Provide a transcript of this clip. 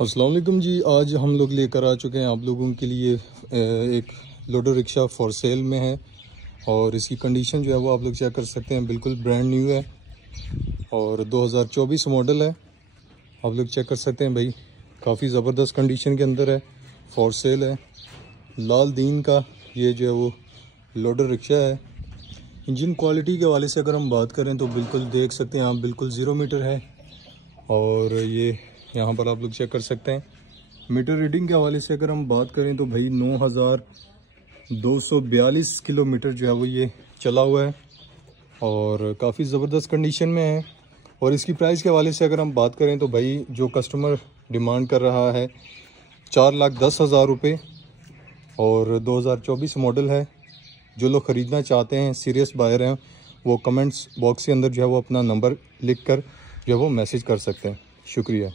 अस्सलाम वालेकुम जी। आज हम लोग लेकर आ चुके हैं आप लोगों के लिए एक लोडो रिक्शा फॉर सेल में है और इसकी कंडीशन जो है वो आप लोग चेक कर सकते हैं, बिल्कुल ब्रांड न्यू है और 2024 मॉडल है। आप लोग चेक कर सकते हैं भाई, काफ़ी ज़बरदस्त कंडीशन के अंदर है, फॉर सेल है। लाल दीन का ये जो है वो लोडो रिक्शा है। इंजन क्वालिटी के हवाले से अगर हम बात करें तो बिल्कुल देख सकते हैं आप, बिल्कुल 0 मीटर है और ये यहाँ पर आप लोग चेक कर सकते हैं। मीटर रीडिंग के हवाले से अगर हम बात करें तो भाई 9242 किलोमीटर जो है वो ये चला हुआ है और काफ़ी ज़बरदस्त कंडीशन में है। और इसकी प्राइस के हवाले से अगर हम बात करें तो भाई जो कस्टमर डिमांड कर रहा है 4,10,000 रुपये और 2024 मॉडल है। जो लोग ख़रीदना चाहते हैं, सीरियस बायर हैं, वो कमेंट्स बॉक्स के अंदर जो है वो अपना नंबर लिख कर जो है वो मैसेज कर सकते हैं। शुक्रिया।